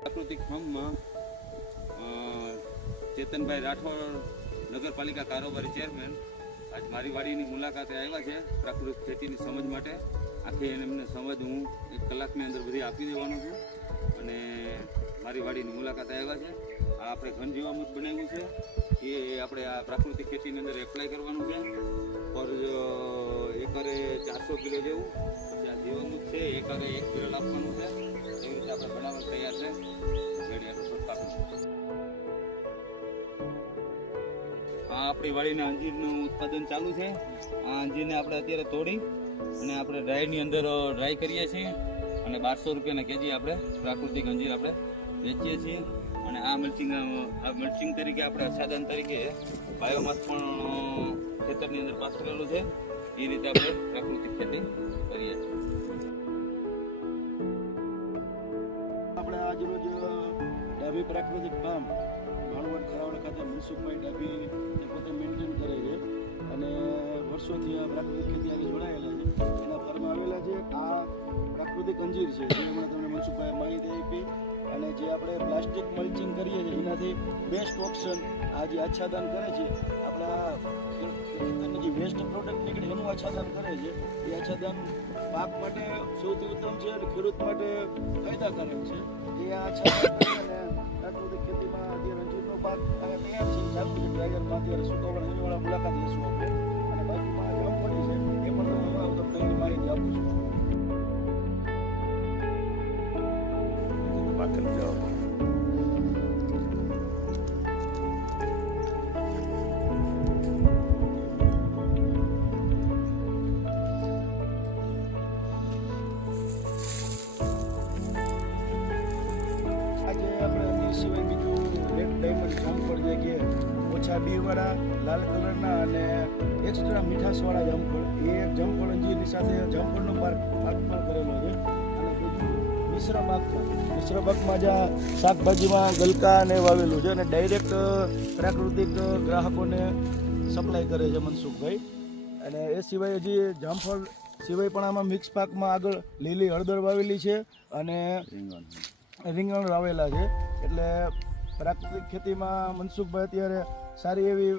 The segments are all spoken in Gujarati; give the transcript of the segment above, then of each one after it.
પ્રાકૃતિક ફાર્મમાં ચેતનભાઈ રાઠોડ નગરપાલિકા કારોબારી ચેરમેન આજ મારી વાડીની મુલાકાતે આવ્યા છે પ્રાકૃતિક ખેતીની સમજ માટે. આખી એમને સમજ હું 1 કલાકની અંદર બધી આપી દેવાનો છું અને મારી વાડીની મુલાકાતે આવ્યા છે. આ આપણે ઘન જીવામૃત બનાવ્યું છે એ આપણે આ પ્રાકૃતિક ખેતીની અંદર એપ્લાય કરવાનું છે. પર એકરે 400 કિલો જેવું. પછી આ જીવામૃત છે એકરે 1 કિલો આપવાનું છે. એવી રીતે આપણે બનાવવા તૈયાર છે. આ આપણી વાડીના અંજીરનું ઉત્પાદન ચાલુ છે. આ અંજીરને આપણે અત્યારે તોડી અને આપણે ડ્રાયની અંદર ડ્રાય કરીએ છીએ અને 1200 રૂપિયાના કેજી આપણે પ્રાકૃતિક અંજીર આપણે વેચીએ છીએ. અને આ મલ્ચિંગ તરીકે આપણે આચ્છાદન તરીકે બાયોમાસ પણ ખેતરની અંદર પાસ કરેલું છે. એ રીતે આપણે પ્રાકૃતિક ખેતી કરીએ છીએ. આપણે આજ રોજ ડાભી પ્રાકૃતિક ફાર્મ ભાણવડ ખરાવડ ખાતે મનસુખભાઈ ડાભી પોતે મેન્ટેન કરે છે અને વર્ષોથી આ પ્રાકૃતિક ખેતી આજે જોડાયેલા છે. એના ફાર્મમાં આવેલા છે. આ પ્રાકૃતિક અંજીર છે જે હમણાં તમને મનસુખભાઈ માહિતી આપી. અને જે આપણે પ્લાસ્ટિક મલ્ચિંગ કરીએ છીએ એનાથી બેસ્ટ ઓપ્શન આ જે આચ્છાદન કરે છે આપણા ખેતરની જે વેસ્ટ પ્રોડક્ટ નીકળે એનું આચ્છાદન કરે છે. એ આચ્છાદન પાક માટે સૌથી ઉત્તમ છે અને ખેડૂત માટે ફાયદાકારક છે. એ આચ્છાદન કરી અને પ્રાકૃતિક ખેતીમાં જે અંજીરનો પાક તૈયાર છે ચાલુ છે. ડ્રાયરમાં અત્યારે સુકાવણ એનીવાળા મુલાકાત લઈશું આપણે. અને બાજુમાં જામફળી છે એ પણ હું તમને એની માહિતી આપું છું. આજે આપણે અંજીર સિવાય બીજું રેડ ડાયમંડ જામફળ જે કે ઓછા બીવાળા લાલ કલરના અને એક્સ્ટ્રા મીઠાશવાળા જામફળ એ એક જામફળ અંજીરની સાથે જામફળનો પાક પણ કરેલો છે. અને બીજું મિશ્ર પાકમાં જ્યાં શાકભાજીમાં ગલકા અને વાવેલું છે અને ડાયરેક્ટ પ્રાકૃતિક ગ્રાહકોને સપ્લાય કરે છે મનસુખભાઈ. અને એ સિવાય હજી જામફળ સિવાય પણ આમાં મિક્સ પાકમાં આગળ લીલી હળદર વાવેલી છે અને રીંગણ વાવેલા છે. એટલે પ્રાકૃતિક ખેતીમાં મનસુખભાઈ અત્યારે સારી એવી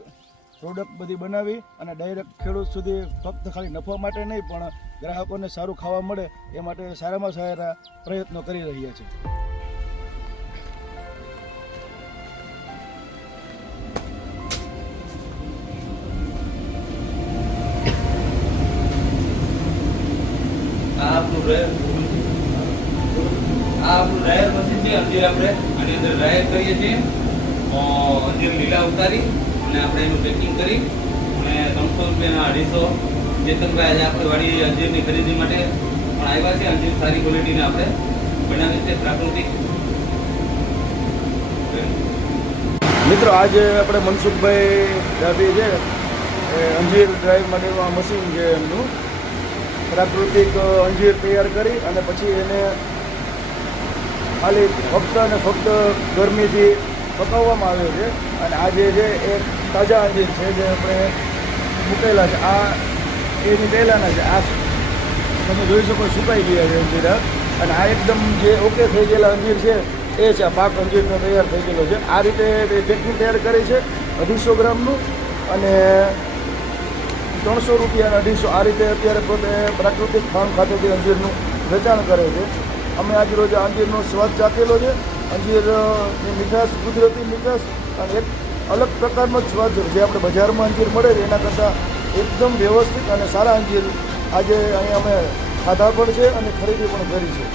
પ્રોડક્ટ બધી બનાવી અને ડાયરેક્ટ ખેડૂત સુધી ફક્ત ખાલી નફા માટે નહીં પણ ગ્રાહકોને સારું ખાવા મળે એ માટે સારામાં સારા પ્રયત્નો કરી રહ્યા છે. આ આપણું ડ્રાયર મશીન છે. અંજીર આપણે આની અંદર ડ્રાયર કરીએ છીએ. અંજીર લીલા ઉતારી અને આપણે એનું પેકિંગ કરી અને 300 રૂપિયાના 250 ચેતનભાઈ આજે આપણે વાડી અંજીરની ખરીદી માટે પણ આવ્યા છે. અંજીર સારી ક્વોલિટીને આપણે બનાવી છે પ્રાકૃતિક. મિત્રો આજે આપણે મનસુખભાઈ ડાભી છે અંજીર ડ્રાઈવ માટેનું મશીન છે એમનું. પ્રાકૃતિક અંજીર તૈયાર કરી અને પછી એને ખાલી ફક્ત અને ફક્ત ગરમીથી પકાવવામાં આવે છે. અને આ જે છે એ તાજા અંજીર છે જે આપણે મૂકેલા છે. આ એની પહેલાંના છે. આ તમે જોઈ શકો સુકાઈ ગયા છે અંજીર. અને આ એકદમ જે ઓકે થઈ ગયેલા અંજીર છે એ છે આ પાક અંજીરનો તૈયાર થઈ ગયેલો છે. આ રીતે પેકિંગ તૈયાર કરી છે 250 ગ્રામનું અને 300 રૂપિયા 250 આ રીતે અત્યારે પોતે પ્રાકૃતિક ફાર્મ ખાતેથી અંજીરનું વેચાણ કરે છે. અમે આજ રોજ અંજીરનો સ્વાદ ચાખેલો છે. અંજીરની મીઠાશ કુદરતી મીઠાશ અને એક અલગ પ્રકારનો જ સ્વાદ જે આપણે બજારમાં અંજીર મળે છે એના કરતાં એકદમ વ્યવસ્થિત અને સારા અંજીર આજે અહીંયા અમે ખાધા પણ છે અને ખરીદી પણ કરી છે.